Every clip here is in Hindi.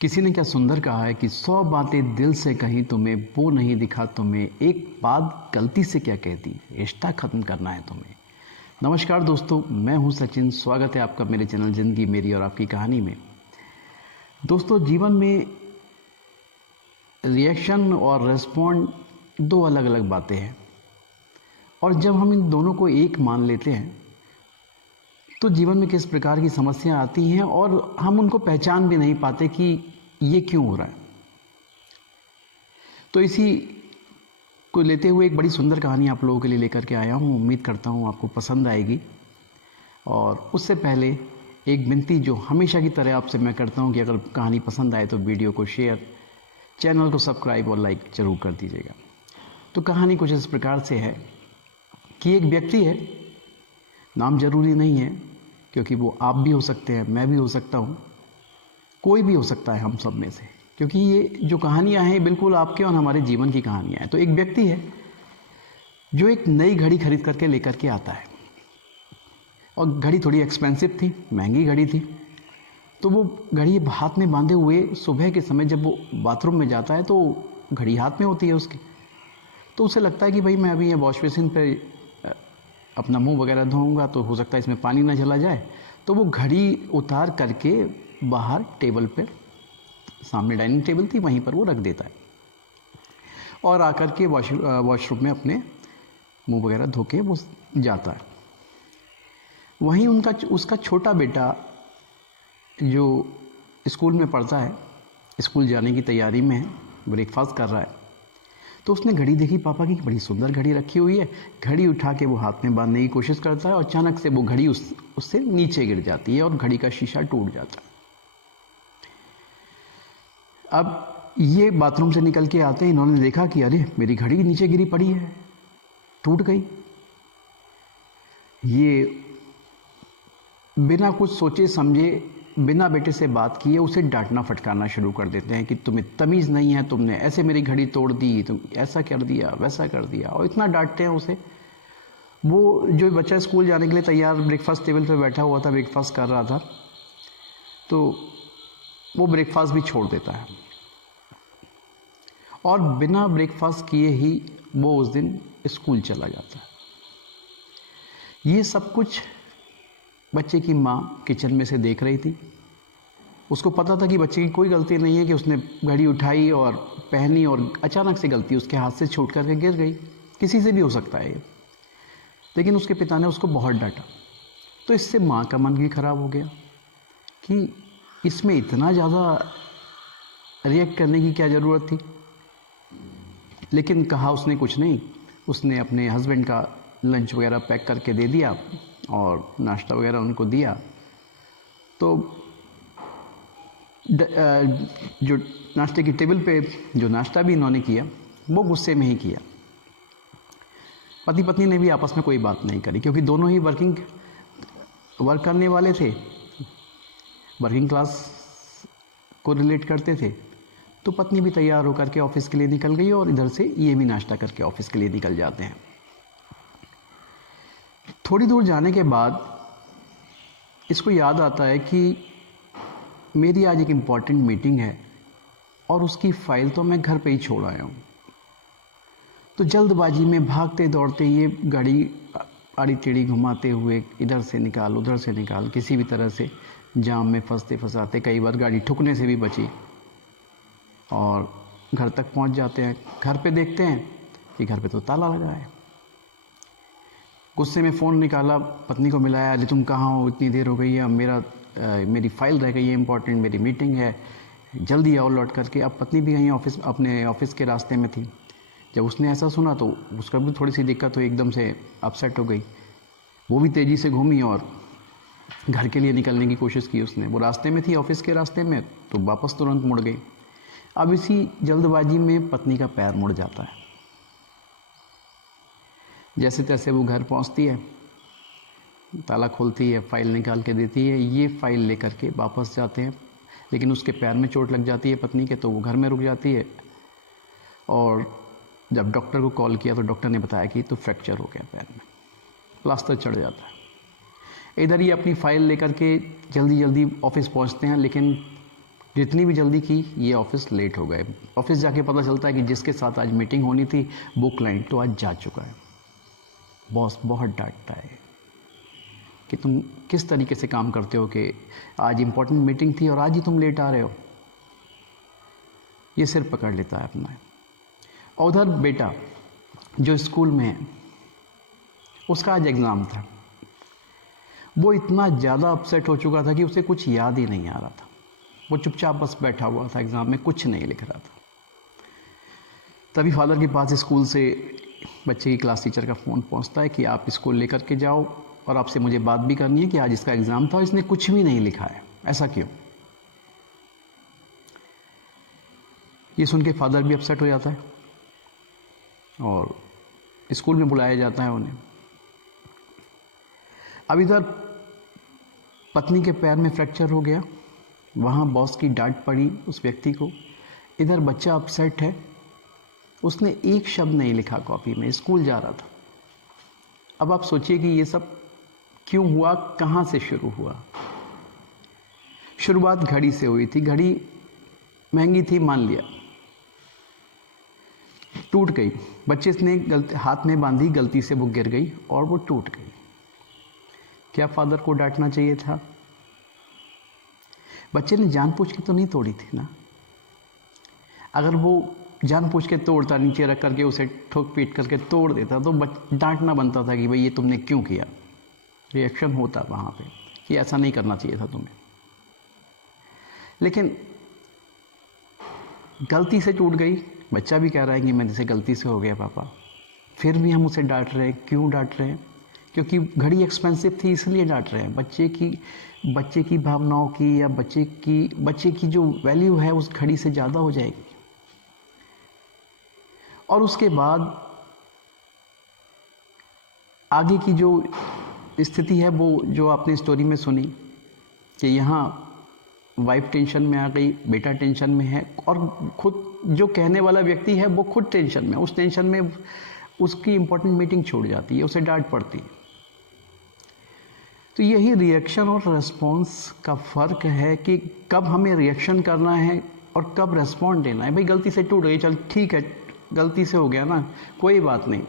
किसी ने क्या सुंदर कहा है कि 100 बातें दिल से कहीं तुम्हें, वो नहीं दिखा तुम्हें, एक बात गलती से क्या कहती, रिश्ता ख़त्म करना है तुम्हें। नमस्कार दोस्तों, मैं हूं सचिन। स्वागत है आपका मेरे चैनल ज़िंदगी मेरी और आपकी कहानी में। दोस्तों, जीवन में रिएक्शन और रेस्पॉन्ड दो अलग अलग बातें हैं, और जब हम इन दोनों को एक मान लेते हैं तो जीवन में किस प्रकार की समस्याएं आती हैं और हम उनको पहचान भी नहीं पाते कि ये क्यों हो रहा है। तो इसी को लेते हुए एक बड़ी सुंदर कहानी आप लोगों के लिए लेकर के आया हूँ। उम्मीद करता हूँ आपको पसंद आएगी। और उससे पहले एक विनती जो हमेशा की तरह आपसे मैं करता हूँ कि अगर कहानी पसंद आए तो वीडियो को शेयर, चैनल को सब्सक्राइब और लाइक ज़रूर कर दीजिएगा। तो कहानी कुछ इस प्रकार से है कि एक व्यक्ति है, नाम जरूरी नहीं है क्योंकि वो आप भी हो सकते हैं, मैं भी हो सकता हूँ, कोई भी हो सकता है हम सब में से, क्योंकि ये जो कहानियाँ हैं बिल्कुल आपके और हमारे जीवन की कहानियाँ हैं। तो एक व्यक्ति है जो एक नई घड़ी खरीद करके लेकर के आता है, और घड़ी थोड़ी एक्सपेंसिव थी, महंगी घड़ी थी। तो वो घड़ी हाथ में बांधे हुए सुबह के समय जब वो बाथरूम में जाता है तो घड़ी हाथ में होती है उसके। तो उसे लगता है कि भाई मैं अभी ये वॉश बेसिन पे अपना मुंह वगैरह धोऊंगा तो हो सकता है इसमें पानी ना चला जाए। तो वो घड़ी उतार करके बाहर टेबल पे, सामने डाइनिंग टेबल थी, वहीं पर वो रख देता है और आकर के वॉशरूम में अपने मुंह वगैरह धो के वो जाता है। वहीं उसका छोटा बेटा जो स्कूल में पढ़ता है, स्कूल जाने की तैयारी में है, ब्रेकफास्ट कर रहा है। तो उसने घड़ी देखी, पापा की बड़ी सुंदर घड़ी रखी हुई है। घड़ी उठा के वो हाथ में बांधने की कोशिश करता है और अचानक से वो घड़ी उससे नीचे गिर जाती है और घड़ी का शीशा टूट जाता है। अब ये बाथरूम से निकल के आते हैं, इन्होंने देखा कि अरे मेरी घड़ी नीचे गिरी पड़ी है, टूट गई। ये बिना कुछ सोचे समझे, बिना बेटे से बात किए उसे डांटना फटकारना शुरू कर देते हैं कि तुम्हें तमीज़ नहीं है, तुमने ऐसे मेरी घड़ी तोड़ दी, तुम ऐसा कर दिया, वैसा कर दिया, और इतना डांटते हैं उसे। वो जो बच्चा स्कूल जाने के लिए तैयार ब्रेकफास्ट टेबल पे बैठा हुआ था, ब्रेकफास्ट कर रहा था, तो वो ब्रेकफास्ट भी छोड़ देता है और बिना ब्रेकफास्ट किए ही वो उस दिन स्कूल चला जाता है। ये सब कुछ बच्चे की माँ किचन में से देख रही थी। उसको पता था कि बच्चे की कोई गलती नहीं है कि उसने घड़ी उठाई और पहनी और अचानक से गलती उसके हाथ से छूट करके गिर गई, किसी से भी हो सकता है ये। लेकिन उसके पिता ने उसको बहुत डांटा। तो इससे माँ का मन भी खराब हो गया कि इसमें इतना ज़्यादा रिएक्ट करने की क्या ज़रूरत थी। लेकिन कहा उसने कुछ नहीं। उसने अपने हस्बैंड का लंच वगैरह पैक करके दे दिया और नाश्ता वगैरह उनको दिया। तो जो नाश्ते की टेबल पे जो नाश्ता भी इन्होंने किया वो गुस्से में ही किया। पति पत्नी ने भी आपस में कोई बात नहीं करी, क्योंकि दोनों ही वर्क करने वाले थे, वर्किंग क्लास को रिलेट करते थे। तो पत्नी भी तैयार होकर के ऑफिस के लिए निकल गई और इधर से ये भी नाश्ता करके ऑफिस के लिए निकल जाते हैं। थोड़ी दूर जाने के बाद इसको याद आता है कि मेरी आज एक इम्पॉर्टेंट मीटिंग है और उसकी फ़ाइल तो मैं घर पे ही छोड़ आया हूँ। तो जल्दबाजी में भागते दौड़ते ये गाड़ी आड़ी टेढ़ी घुमाते हुए इधर से निकाल उधर से निकाल, किसी भी तरह से जाम में फंसते फंसाते कई बार गाड़ी ठुकने से भी बची और घर तक पहुँच जाते हैं। घर पे देखते हैं कि घर पे तो ताला लगा है। गुस्से में फ़ोन निकाला, पत्नी को मिलाया, अरे तुम कहाँ हो, इतनी देर हो गई है, मेरी फ़ाइल रह गई है इम्पोर्टेंट, मेरी मीटिंग है, जल्दी आओ लौट करके। अब पत्नी भी कहीं अपने ऑफिस के रास्ते में थी। जब उसने ऐसा सुना तो उसका भी थोड़ी सी दिक्कत हुई, एकदम से अपसेट हो गई। वो भी तेज़ी से घूमी और घर के लिए निकलने की कोशिश की उसने। वो रास्ते में थी, ऑफिस के रास्ते में, तो वापस तुरंत मुड़ गई। अब इसी जल्दबाजी में पत्नी का पैर मुड़ जाता है। जैसे तैसे वो घर पहुंचती है, ताला खोलती है, फ़ाइल निकाल के देती है। ये फ़ाइल लेकर के वापस जाते हैं, लेकिन उसके पैर में चोट लग जाती है पत्नी के, तो वो घर में रुक जाती है। और जब डॉक्टर को कॉल किया तो डॉक्टर ने बताया कि तो फ्रैक्चर हो गया पैर में, प्लास्टर चढ़ जाता है। इधर ही अपनी फ़ाइल लेकर के जल्दी जल्दी ऑफिस पहुंचते हैं, लेकिन जितनी भी जल्दी की ये ऑफिस लेट हो गए। ऑफिस जाके पता चलता है कि जिसके साथ आज मीटिंग होनी थी वो क्लाइंट तो आज जा चुका है। बॉस बहुत डांटता है कि तुम किस तरीके से काम करते हो कि आज इम्पोर्टेंट मीटिंग थी और आज ही तुम लेट आ रहे हो। ये सिर पकड़ लेता है अपना। और उधर बेटा जो स्कूल में है, उसका आज एग्ज़ाम था। वो इतना ज़्यादा अपसेट हो चुका था कि उसे कुछ याद ही नहीं आ रहा था। वो चुपचाप बस बैठा हुआ था, एग्ज़ाम में कुछ नहीं लिख रहा था। तभी फादर के पास स्कूल से बच्चे की क्लास टीचर का फ़ोन पहुंचता है कि आप इसको लेकर के जाओ और आपसे मुझे बात भी करनी है कि आज इसका एग्ज़ाम था और इसने कुछ भी नहीं लिखा है, ऐसा क्यों। ये सुन के फादर भी अपसेट हो जाता है और स्कूल में बुलाया जाता है उन्हें। अब इधर पत्नी के पैर में फ्रैक्चर हो गया, वहाँ बॉस की डांट पड़ी उस व्यक्ति को। इधर बच्चा अपसेट है, उसने एक शब्द नहीं लिखा कॉपी में, स्कूल जा रहा था। अब आप सोचिए कि ये सब क्यों हुआ, कहाँ से शुरू हुआ। शुरुआत घड़ी से हुई थी। घड़ी महंगी थी, मान लिया, टूट गई। बच्चे ने हाथ में बांधी, गलती से वो गिर गई और वो टूट गई। क्या फादर को डांटना चाहिए था? बच्चे ने जानबूझ के तो नहीं तोड़ी थी ना। अगर वो जानबूझ के तोड़ता, नीचे रख करके उसे ठोक पीट करके तोड़ देता, तो डांटना बनता था कि भाई ये तुमने क्यों किया। रिएक्शन होता वहाँ पे कि ऐसा नहीं करना चाहिए था तुम्हें। लेकिन गलती से टूट गई। बच्चा भी कह रहा है कि मेरे से गलती से हो गया पापा, फिर भी हम उसे डांट रहे हैं। क्यों डांट रहे हैं? क्योंकि घड़ी एक्सपेंसिव थी, इसलिए डांट रहे हैं। बच्चे की भावनाओं की या बच्चे की जो वैल्यू है उस घड़ी से ज़्यादा हो जाएगी। और उसके बाद आगे की जो स्थिति है वो जो आपने स्टोरी में सुनी कि यहाँ वाइफ टेंशन में आ गई, बेटा टेंशन में है और खुद जो कहने वाला व्यक्ति है वो खुद टेंशन में। उस टेंशन में उसकी इम्पोर्टेंट मीटिंग छूट जाती है, उसे डांट पड़ती है। तो यही रिएक्शन और रेस्पॉन्स का फ़र्क है कि कब हमें रिएक्शन करना है और कब रेस्पॉन्ड देना है। भाई गलती से टूट गई, चल ठीक है, गलती से हो गया ना, कोई बात नहीं,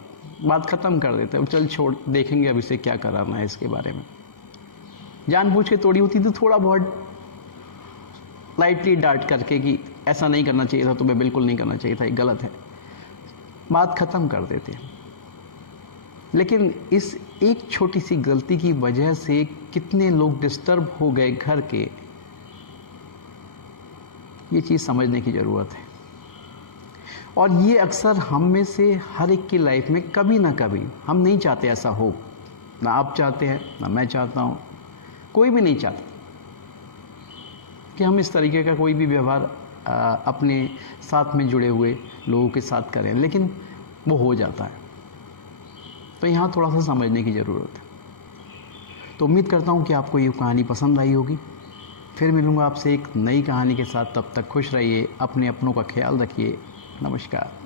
बात ख़त्म कर देते हैं, चल छोड़, देखेंगे अब इसे क्या कराना है इसके बारे में। जानबूझ के तोड़ी होती तो थोड़ा बहुत लाइटली डांट करके कि ऐसा नहीं करना चाहिए था, तुम्हें बिल्कुल नहीं करना चाहिए था, ये गलत है, बात ख़त्म कर देते हैं। लेकिन इस एक छोटी सी गलती की वजह से कितने लोग डिस्टर्ब हो गए घर के, ये चीज़ समझने की ज़रूरत है। और ये अक्सर हम में से हर एक की लाइफ में कभी ना कभी, हम नहीं चाहते ऐसा हो, ना आप चाहते हैं ना मैं चाहता हूँ, कोई भी नहीं चाहता कि हम इस तरीके का कोई भी व्यवहार अपने साथ में जुड़े हुए लोगों के साथ करें, लेकिन वो हो जाता है। तो यहाँ थोड़ा सा समझने की ज़रूरत है। तो उम्मीद करता हूँ कि आपको ये कहानी पसंद आई होगी। फिर मिलूँगा आपसे एक नई कहानी के साथ, तब तक खुश रहिए, अपने अपनों का ख्याल रखिए। नमस्कार।